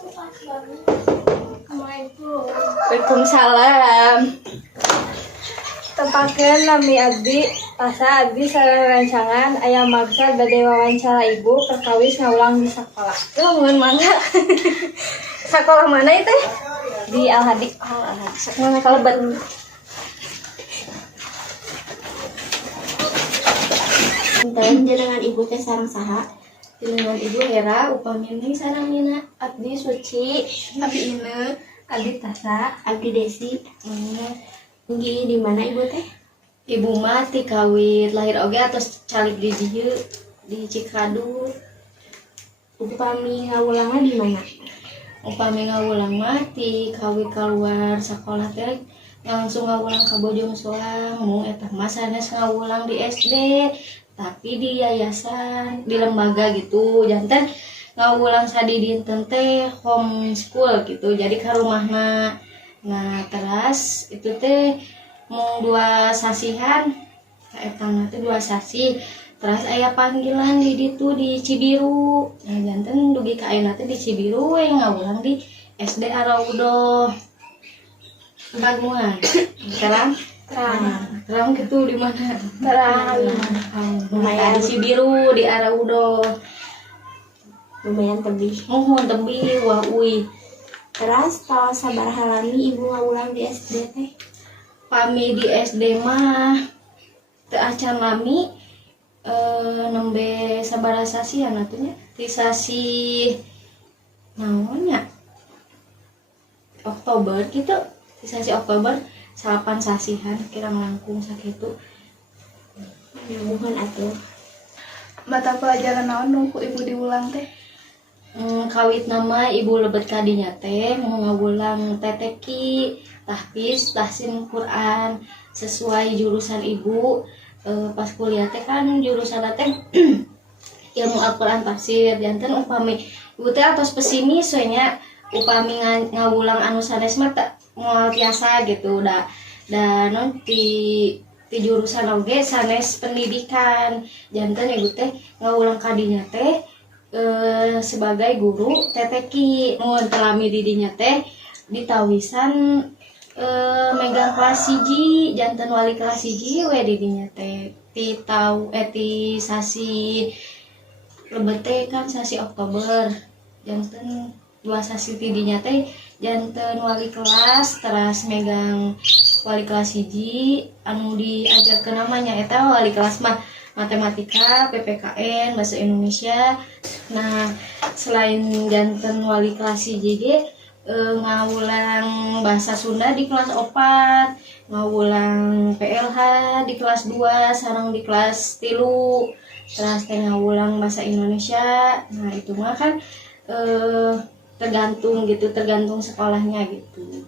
Waalaikumsalam. Tepakeun nami abdi asa abdi sareng rancangan aya maksud bade wawancara ibu perkawis ngaulang di sakola. Mun mangga. Sakola mana itu? Di Al Hadi. Oh, Al Hadi. Sakola kalebet. Punten jenengan ibu teh sareng saha? Jenengan ibu Hera upami ini sareng Nina abdi Suci, Abdi Ine, Abdi Tasa, abdi Desi. Tinggi di mana ibu teh? Ibu mah ti kawit lahir oge atos calik di dieu di Cikadu. Upami ngawulangna di mana? Upami ngawulang mah ti kawit keluar sekolah teh langsung ngawulang ka Bojong Soang. Mung eta mah sanes ngawulang di SD, tapi di yayasan, di lembaga gitu. Janten ngawulang sadi dinten teh homeschool gitu. Jadi ka rumahna. Nah, terus itu teh mau 2 sasihan. Kaetana teh 2 sasi. Terus aya panggilan di ditu di Cibiru. Nah, janten dugi ka ayeuna teh di Cibiru we ngawulang di SD Araudo. Bandungan. Terang? Terang gitu di mana? Terang. Lumayan di Cibiru di Araudo. Lumayan tebih. Mohon tebih wah uy. Terus tahun sabaraha lami ibu ngaulang di SD teh? Pami di SD mah teu acan lami nembe sabaraha sasihan atunya ti sasi naon nya Oktober gitu ti sasi Oktober 8 sasihan kirang langkung sakitu. Mohon atuh. Mata pelajaran naon nungku ibu diulang teh? Kawit nama ibu lebet kadinya teh mau ngawulang teteki tahfiz tahsin Quran sesuai jurusan ibu. Pas kuliah teh kan jurusan teh ilmu Al-Quran tafsir. Janten upami ibu teh atos pesimis soalnya upami ngawulang anu sanes mah teh moal biasa gitu da non ti jurusan oge sanes pendidikan. Janten ibu teh ngawulang kadinya teh sebagai guru teteki. Mun telami didinya teh ditawisan megang kelas 1 janten wali kelas 1 we didinya teh ti sasi lebet teh kan sasi Oktober. Janten 2 sasi tidinya teh janten wali kelas teras megang wali kelas 1 anu diajarkeun namanya eta wali kelas mah matematika, PPKN, bahasa Indonesia. Nah, selain janten wali kelas 1 ngawulang bahasa Sunda di kelas 4, ngawulang PLH di kelas 2, sareng di kelas 3, terus ngawulang bahasa Indonesia. Nah, itu mah kan tergantung sekolahnya gitu.